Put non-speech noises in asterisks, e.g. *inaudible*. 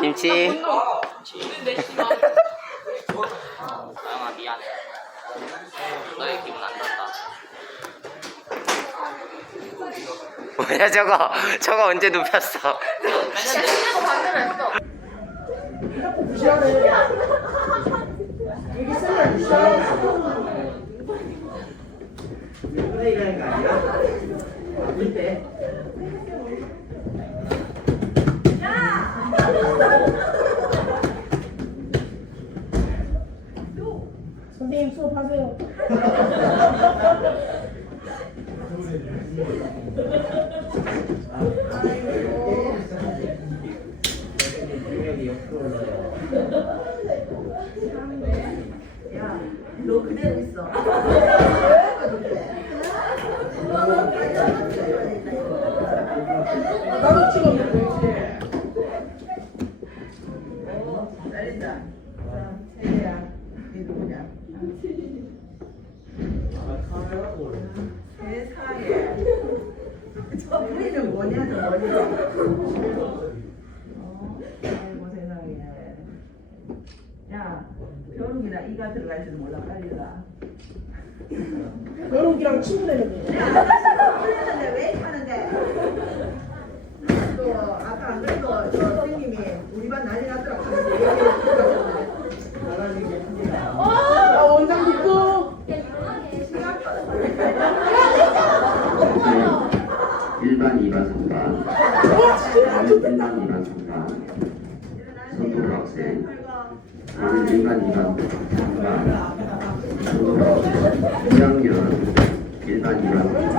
김치. 나영아 미안해. 너의 기분 안 좋다. 뭐야 저거? 저거 언제 눕혔어? *laughs* *laughs* 선생님 수업하세요. 너. 나도 찍었는데. 잘린다. 자, 세계야. 이 누구냐? 세상에. *laughs* 저 부인은 뭐냐, 저 머리. 어, 아이고 세상에. 야, 겨루기나 이가 들어갈 줄은 몰라, 빨리 가. 여름기랑 친구 되면 돼. 야, 아저씨가 풀렸는데 왜 하는데? 또 아까 안 그래도 저 선생님이 우리 반 난리 났더라고. 1반, 2반, 3반 1반, 2반, 3반 선도로 학생 저는 1반, 2반, 3반 선도로 학생 1학년 1반, 2반,